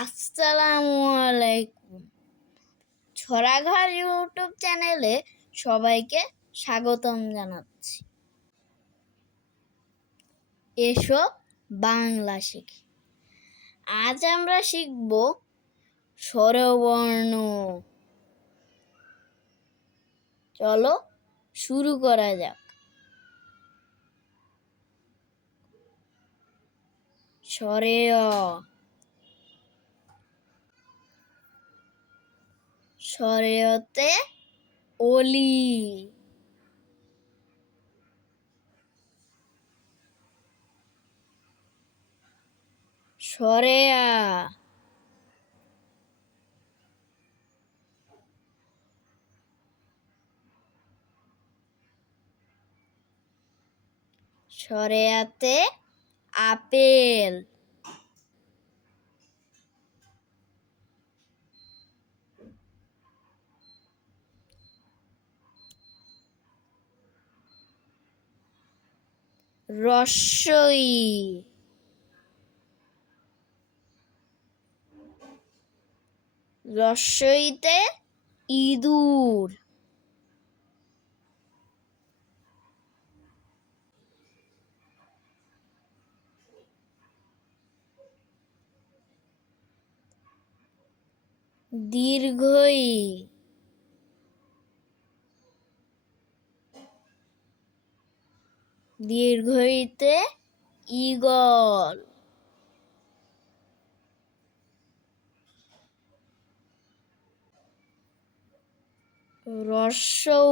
আসসালামু আলাইকুম। ছড়াঘর ইউটিউব চ্যানেলে সবাইকে স্বাগতম জানাচ্ছি। এসো বাংলা শিখি। আজ আমরা শিখব স্বরবর্ণ। চলো শুরু করা যাক। স্বরেয়, স্বরেয়তে অলি, স্বরেয়া, স্বরেয়াতে আপেল, রস্বই, রস্বইতে ইঁদুর, দীর্ঘই, দীর্ঘইতে ঈগল, রস্যৌ,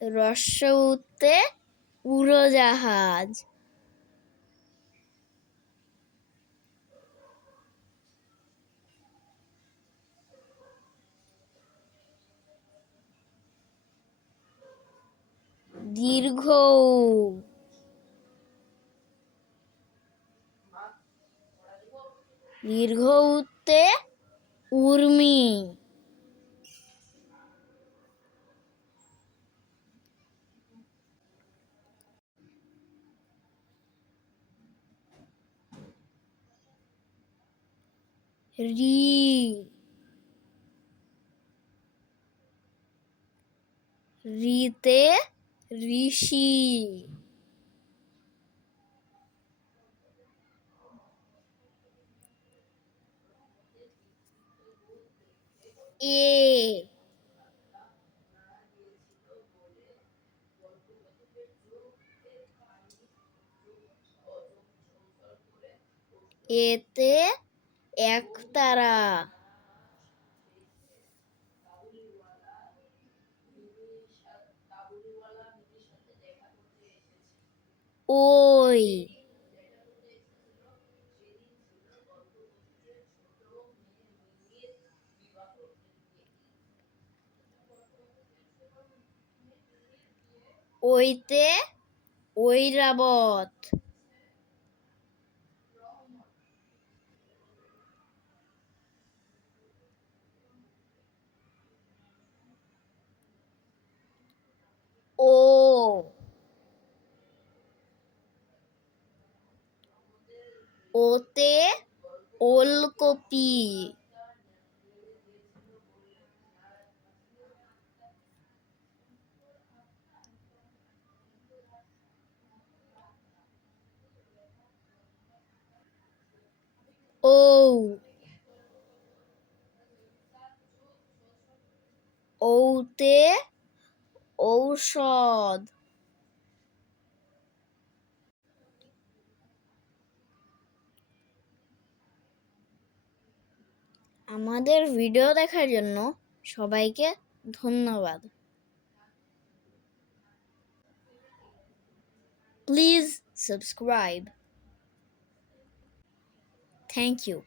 রস্যৌতে উড়োজাহাজ, দীর্ঘৌ, দীর্ঘৌতে উর্মি, রি, রিতে ঋষি, এ, এতে একতারা, ওই, ওইতে ঐরাবত, ও, ওতে ওলকপি, ঔ, ঔতে ঔষধ। আমাদের ভিডিও দেখার জন্য সবাইকে ধন্যবাদ। Please subscribe. Thank you.